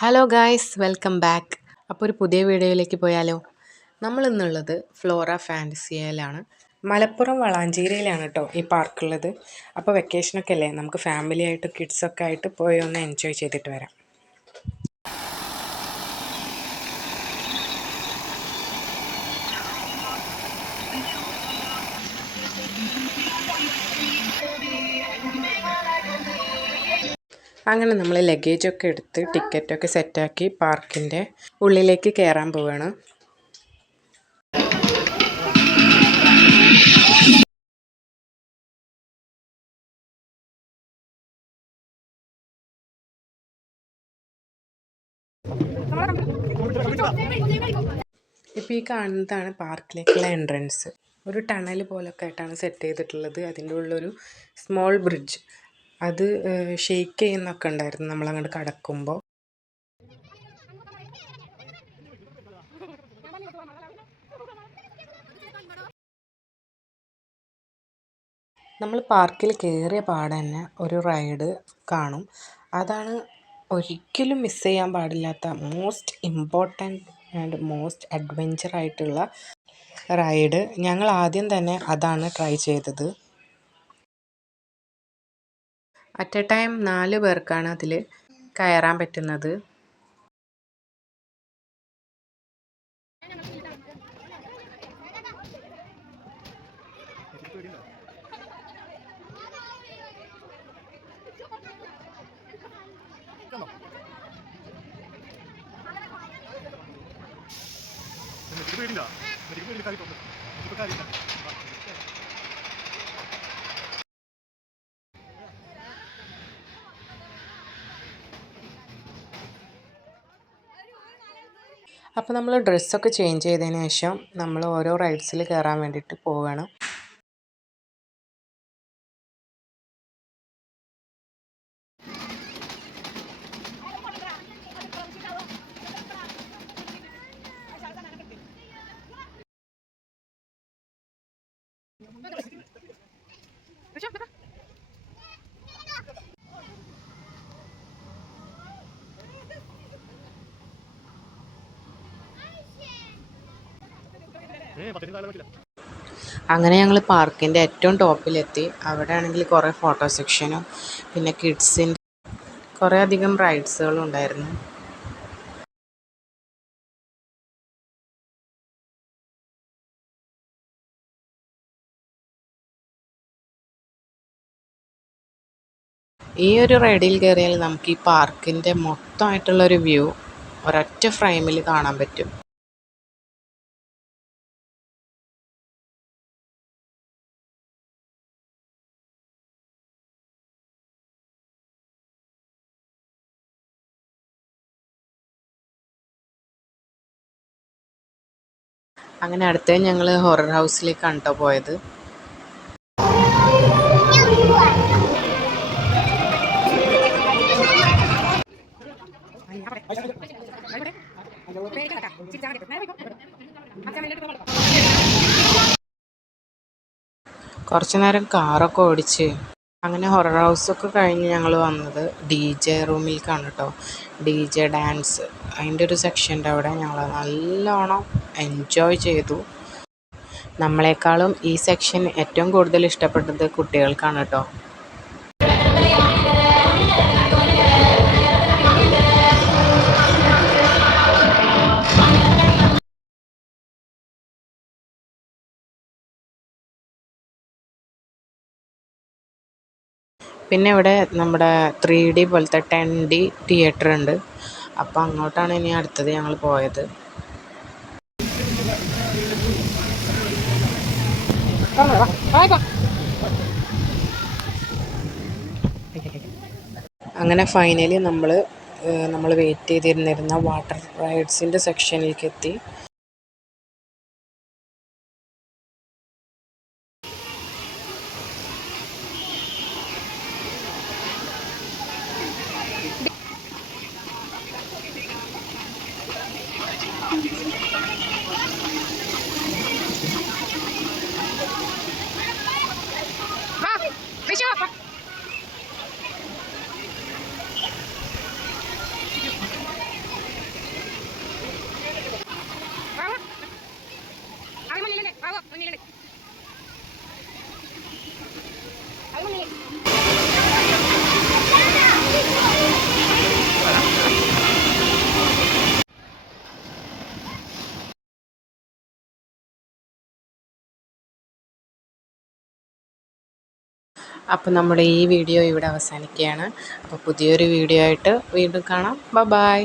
Hello guys, welcome back. അപ്പോൾ ഒരു പുതിയ വീഡിയോയിലേക്ക് പോയാലോ? നമ്മളിന്നുള്ളത് ഫ്ലോറ ഫാൻറ്റസിയയിലാണ്. മലപ്പുറം വളാഞ്ചേരിയിലാണ് കേട്ടോ ഈ പാർക്കുള്ളത്. അപ്പോൾ വെക്കേഷനൊക്കെ അല്ലേ, നമുക്ക് ഫാമിലി ആയിട്ട് കിഡ്സൊക്കെ ആയിട്ട് പോയി ഒന്ന് എൻജോയ് ചെയ്തിട്ട് വരാം. അങ്ങനെ നമ്മൾ ലഗേജൊക്കെ എടുത്ത് ടിക്കറ്റൊക്കെ സെറ്റാക്കി പാർക്കിൻ്റെ ഉള്ളിലേക്ക് കയറാൻ പോവുകയാണ്. ഇപ്പോൾ ഈ കാണുന്നതാണ് പാർക്കിലേക്കുള്ള എൻട്രൻസ്. ഒരു ടണൽ പോലൊക്കെ ആയിട്ടാണ് സെറ്റ് ചെയ്തിട്ടുള്ളത്. അതിൻ്റെ ഉള്ളൊരു സ്മോൾ ബ്രിഡ്ജ്, അത് ഷെയ്ക്ക് ചെയ്യുന്നൊക്കെ ഉണ്ടായിരുന്നു നമ്മളങ്ങോട്ട് കടക്കുമ്പോൾ. നമ്മൾ പാർക്കിൽ കയറിയ പാടെ തന്നെ ഒരു റൈഡ് കാണും. അതാണ് ഒരിക്കലും മിസ് ചെയ്യാൻ പാടില്ലാത്ത most important and most adventure ആയിട്ടുള്ള റൈഡ്. ഞങ്ങൾ ആദ്യം തന്നെ അതാണ് ട്രൈ ചെയ്തത്. അറ്റ് എ ടൈം 4 പേർക്കാണ് അതിൽ കയറാൻ പറ്റുന്നത്. അപ്പോൾ നമ്മൾ ഡ്രസ്സൊക്കെ ചേഞ്ച് ചെയ്തതിന് ശേഷം നമ്മൾ ഓരോ റൈഡ്സിൽ കയറാൻ വേണ്ടിയിട്ട് പോവുകയാണ്. അങ്ങനെ ഞങ്ങൾ പാർക്കിൻ്റെ ഏറ്റവും ടോപ്പിലെത്തി. അവിടെ ആണെങ്കിൽ കുറേ ഫോട്ടോ സെക്ഷനും പിന്നെ കിഡ്സിൻ്റെ കുറേ അധികം റൈഡ്സുകളും ഉണ്ടായിരുന്നു. ഈ ഒരു റൈഡിൽ കയറിയാൽ നമുക്ക് ഈ പാർക്കിൻ്റെ മൊത്തമായിട്ടുള്ളൊരു വ്യൂ ഒരൊറ്റ ഫ്രെയിമിൽ കാണാൻ പറ്റും. അങ്ങനെ അടുത്ത ഞങ്ങൾ ഹൊറർ ഹൗസിലേക്കാണ് കേട്ടോ പോയത്. കുറച്ചു നേരം കാറൊക്കെ ഓടിച്ച് അങ്ങനെ ഹൊറർ ഹൗസൊക്കെ കഴിഞ്ഞ് ഞങ്ങൾ വന്നത് DJ റൂമിലേക്കാണ് കേട്ടോ. DJ ഡാൻസ് അതിൻ്റെ ഒരു സെക്ഷൻ്റെ അവിടെ ഞങ്ങൾ നല്ലോണം എൻജോയ് ചെയ്തു. നമ്മളെക്കാളും ഈ സെക്ഷൻ ഏറ്റവും കൂടുതൽ ഇഷ്ടപ്പെട്ടത് കുട്ടികൾക്കാണ് കേട്ടോ. പിന്നെ ഇവിടെ നമ്മുടെ 3D പോലത്തെ 10D തിയേറ്റർ ഉണ്ട്. അപ്പോൾ അങ്ങോട്ടാണ് ഇനി അടുത്തത് ഞങ്ങൾ പോയത്. അങ്ങനെ ഫൈനലി നമ്മൾ വെയിറ്റ് ചെയ്തിരുന്നിരുന്ന വാട്ടർ റൈഡ്സിൻ്റെ സെക്ഷനിലേക്ക് എത്തി. അപ്പോൾ നമ്മുടെ ഈ വീഡിയോ ഇവിടെ അവസാനിക്കുകയാണ്. അപ്പോൾ പുതിയൊരു വീഡിയോ ആയിട്ട് വീണ്ടും കാണാം. ബൈ.